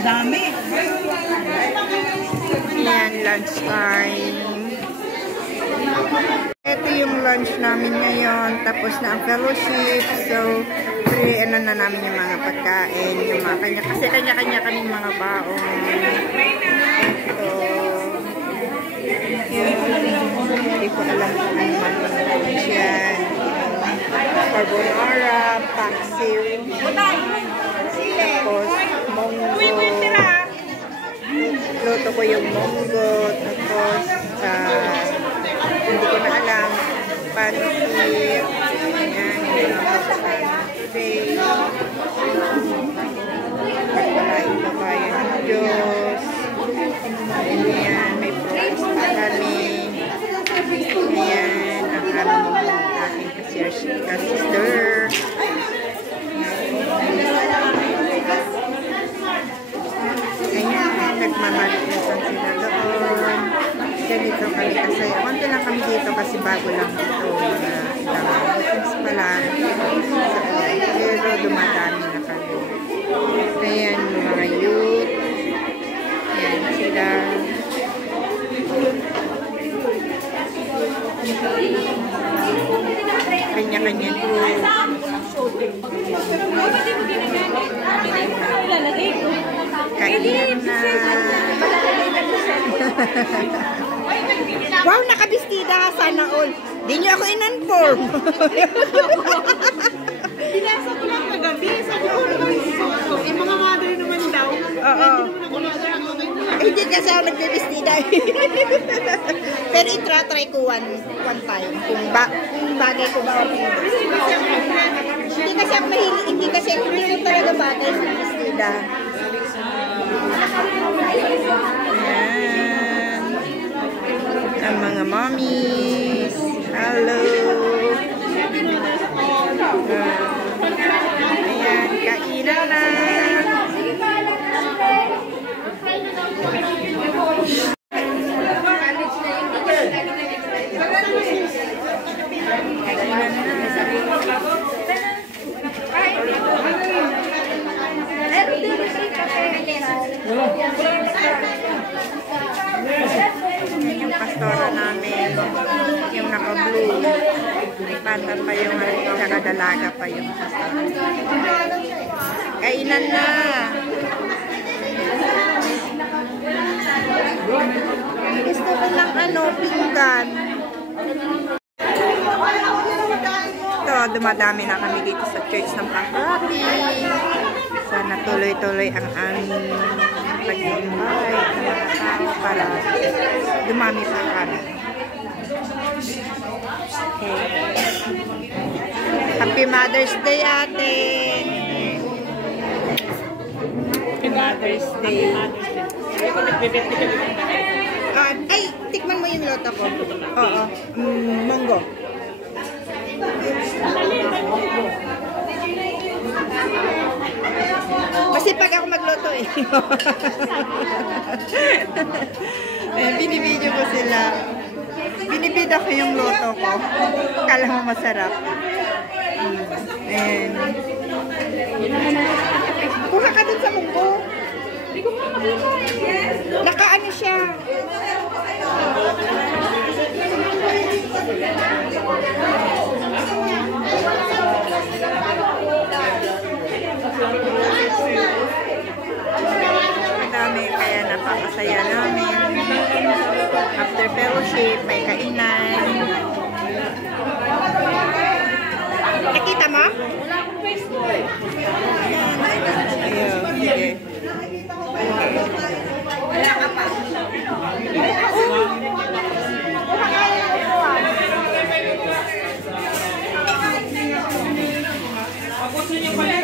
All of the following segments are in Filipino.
Ang dami. Ayan, lunch time. Ito yung lunch namin ngayon. Tapos na ang fellowship. So, ano na namin yung mga pagkain. Yung mga kanya. Kasi kanya-kanya kaming mga baon. Ito. Hindi ko alam kung ano man yung lunch yan. Carbonara, paksiw. Tapos, monggo. Luto ko yung monggo. Tapos, hindi ko na alam. Pancit. Ayan. Today. Pagpalain na kayo ng Diyos. Ayan. May fruits pa kami. Ayan. Ang aking ka-sister. Ayan. Nagmamalisan sila doon. Ganito kami kasi. Konti lang kami dito kasi bago lang ito. Ilang business pa lang. Pero dumadami na kami. Ayan yung mga youth. Ayan sila. Kanya-kanya group. Kainan na. Wow, nakabistida. Sana all. Di nyo ako in-inform. Binasa ko lang kagabi. Sabi ko naman, yung mga mother naman daw. Oo. Hindi kasi ako nagbibistida. Pero itra-try ko one time. Kung bagay ko ba ako. Hindi kasi ako mahilig. Hindi kasi hindi ko talaga bagay sa bistida. Ayan. Ang mga mommies. Hello. Ayan, kainan na. Yung pastora namin, yung naka-blue, may bata pa yung tsaka dalaga pa yung pastora. Kainan na! Gusto ko ng pinggan. Ito, dumadami na kami dito sa church ng Pangkapi. Sana tuloy-tuloy ang aming pag-invite ng mga tao para dumami pa kami. Okay. Happy Mother's Day, ate! Happy Mother's Day. Ay, tikman mo yung loto ko. Oo. Monggo. Masipag ako magloto eh. Binibidyo ko sila. Binibida ko yung loto ko. Kala mo masarap. And kuha ka dun sa munggo. Hindi ko makakita. Nakaano siya. Madami, kaya napakasaya namin. After fellowship, may kainan. Nakita mo? Wala akong Facebook. Ayun, sige. Wala ka pa.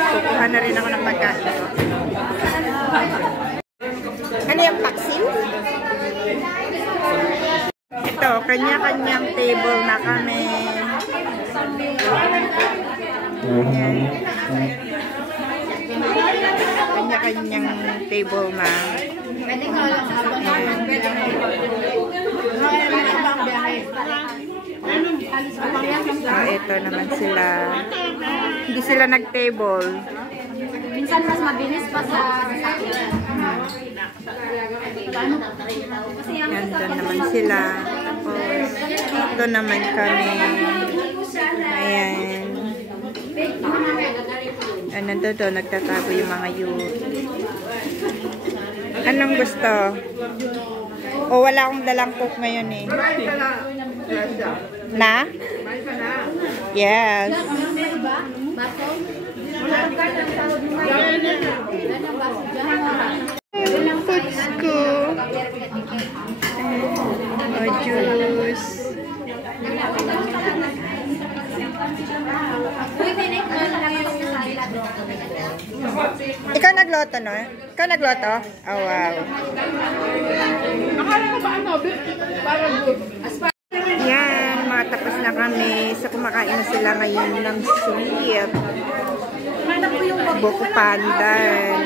Kukuha na rin ako ng pagkain ko. Ano yung paksiw? Ito, kanya-kanyang table na kami. Kanya-kanyang table na. Ito naman sila. Hindi sila nag-table. Minsan mas mabilis pa sa sasakyan. Yan, doon naman sila. Tapos, dito naman kami. Ayan. Nandito, nagtatago yung mga youth. Anong gusto? O wala akong dalang cook ngayon eh. Na? Yes. Yung foods ko. O, juice. Ikaw nagloto, no? Ikaw nagloto? Oh, wow. Yan, matapos na kami. So, kumakain na sila ngayon ng sweet. Buko pandan.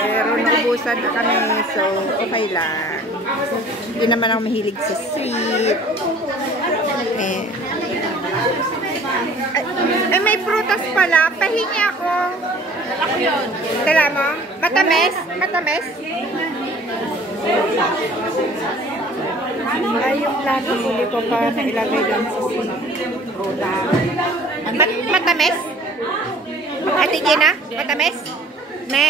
Pero naubusan na kami. So, okay lang. Hindi naman ako mahilig sa sweet. Ay, may prutas pala. Pahingi ako. Ako yun. Tala mo? Matamis? Matamis? Ay, yung plato huli ko pa na ilagay doon sa prutas. Matamis? Ate Gina? Matamis? Me?